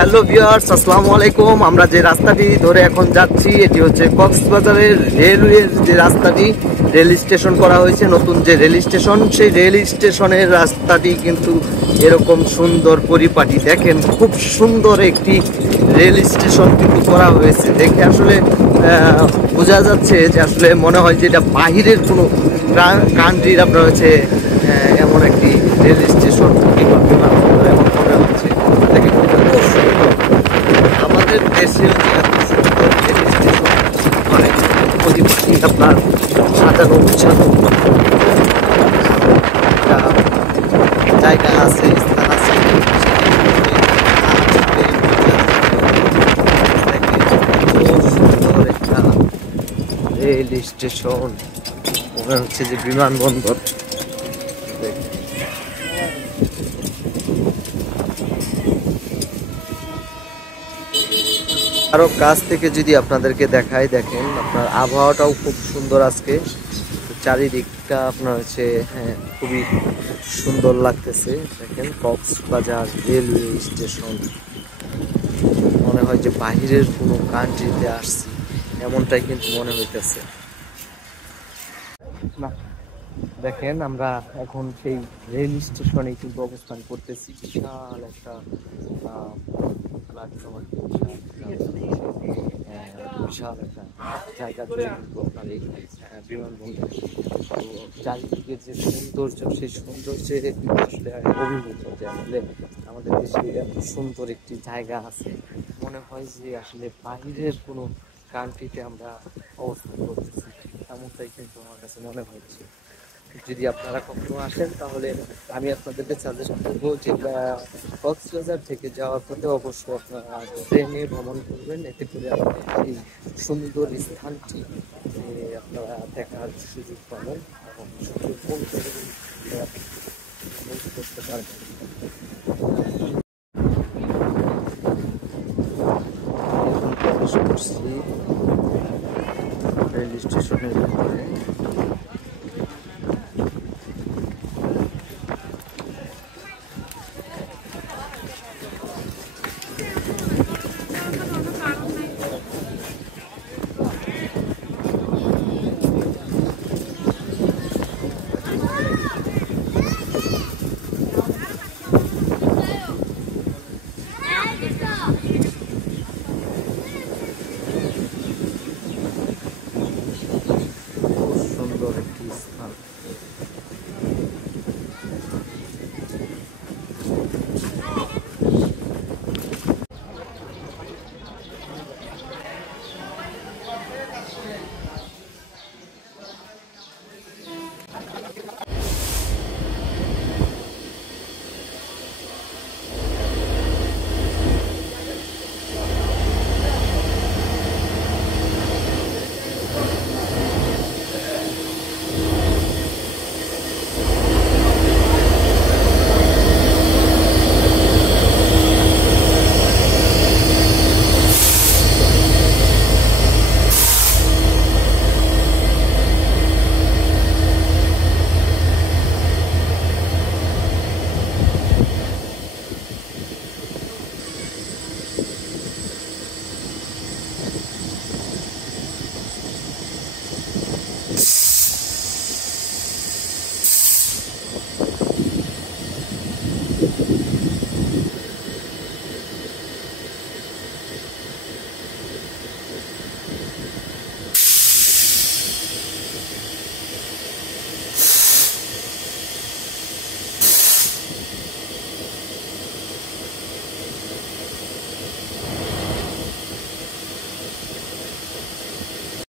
Hello viewers, আসসালামু আলাইকুম। আমরা যে রাস্তাটি ধরে এখন যাচ্ছি এটি হচ্ছে কক্সবাজারের রেলওয়ের যে রাস্তাটি রেল স্টেশন করা হয়েছে, নতুন যে রেল স্টেশন, সেই রেল স্টেশনের রাস্তাটি কিন্তু এরকম সুন্দর পরিপাটি। দেখেন, খুব সুন্দর একটি রেল স্টেশন কিন্তু করা হয়েছে। দেখে আসলে বোঝা যাচ্ছে যে আসলে মনে হয় যে এটা বাহিরের কোনো কান্ট্রির আপনার হচ্ছে এমন একটি রেল স্টেশন কিংবা বিমানবন্দর এমন মনে হচ্ছে। দেখেন, আমাদের দেশে অনেক পরিপাটি আপনার সাজানো গুছানো জায়গা আছে, স্থান আছে। সুন্দর একটা রেল স্টেশন, মনে হচ্ছে যে বিমানবন্দর। আরো কাছ থেকে যদি আপনাদেরকে দেখাই, দেখেন আপনার আবহাওয়াটাও খুব সুন্দর আজকে। চারিদিকটা আপনার হচ্ছে খুবই সুন্দর লাগতেছে। দেখেন, কক্সবাজার রেলওয়ে স্টেশন, মনে হয় যে বাহিরের কোনো কান্ট্রিতে আসছি এমনটাই কিন্তু মনে হইতেছে। না, দেখেন আমরা এখন সেই রেল স্টেশনে কিন্তু অবস্থান করতেছি। বিশাল একটা প্ল্যাটফর্ম, বিশাল একটা জায়গা জুড়ে কিন্তু আপনার এই বিমানবন্দর। চারিদিকে যে সৌন্দর্য, সেই সৌন্দর্যের আসলে অভিভূত যে আসলে আমাদের দেশে এত সুন্দর একটি জায়গা আছে, মনে হয় যে আসলে বাহিরের কোনো কান্ট্রিতে আমরা অবস্থান করতেছি এমনটাই কিন্তু আমার কাছে মনে হচ্ছে। যদি আপনারা কখনো আসেন তাহলে আমি আপনাদেরকে সাজেস্ট করবো যে কক্সবাজার থেকে যাওয়ার পথে অবশ্যই আপনারা ট্রেনে ভ্রমণ করবেন। এতে করে আপনারা এই সুন্দর স্থানটি আপনারা দেখার সুযোগ পাবেন এবং সুযোগ করতে পারবেন। প্রবেশ করছি রেল স্টেশনের